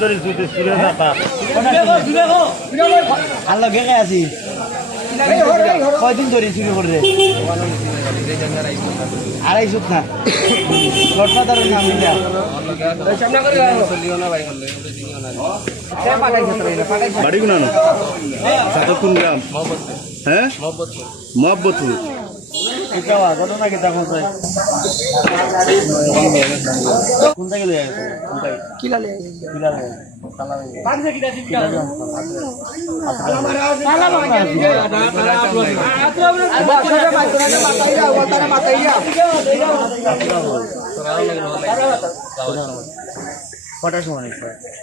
ধরে জুতে আল্লাহ গেকে আছি কয়দিন ধরে চুরি করে? আড়াই না গডফাদারের নাম লিখা বাড়ি গুনানো সাতক্ষণ কোন গ্রাম। হ্যাঁ? মহব্বতপুর। ঘটনা কি তখন কোন থেকে লয়ে আসছে কিলা লয়ে কিলা লয়ে কটার সময়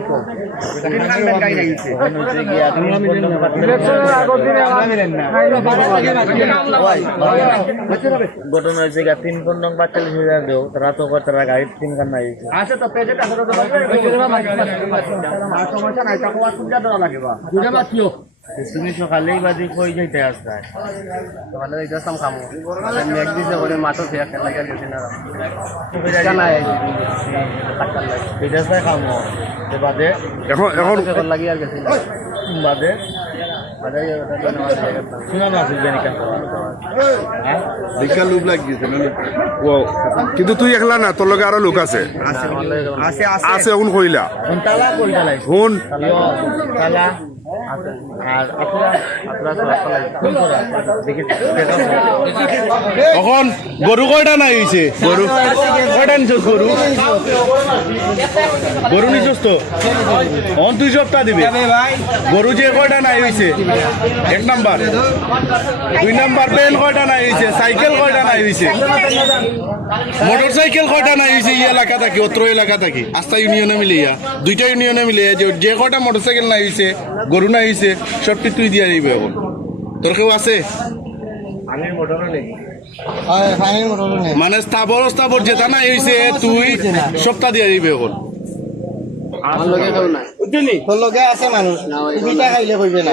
তো। তিনখান গাড়ি নাইছে ঘটনা হয়েছে গা তিন পনেরো নং বাচ্চালিশ হাজার দেও তারা তো তারা গাড়ি তিন খান নাই আছে তো পেজে আছে সমস্যা নাই টাকা সুবিধা দেওয়া লাগে বা। তুমি সকালেই বাজে কই যাইতে আসতায় তোমাদের এই দশম খামো। মেঘ দিছে বলে মাত্র ফেরা খেলা গেছে গেছে না। বিদেশে খামো। তো বাদে এখন এখন লাগি আর গেছে না। বাদে শোনা হ্যাঁ? কিন্তু তুই একলা না তোর লগে আরও লোক আছে। আছে এখন কইলা। শুন। তালা। এখন গরু কয়টা নাই হয়েছে গরু কয়টা নিছস গরু? গরু নিছস তো? অন দুই সপ্তাহ দিবে। গরু যে কয়টা নাই হয়েছে এক নাম্বার। দুই নাম্বার পেন কয়টা নাই হয়েছে সাইকেল কয়টা নাই হয়েছে মোটর সাইকেল কয়টা নাই হয়েছে এই এলাকা থাকি, অত্র এলাকা থাকি। আস্থা ইউনিয়নে মিলে ইয়া দুইটা ইউনিয়নে মিলে যে কয়টা মোটর সাইকেল নাই হয়েছে গরু নাই হয়েছে সবটি তুই দিয়ে দিবে এখন তোর কেউ আছে মানে স্থাবর স্থাবর যেটা নাই হয়েছে তুই সপ্তাহ দিয়ে দিবে এখন তোর আছে মানুষ পিঠা খাইলে কইবে না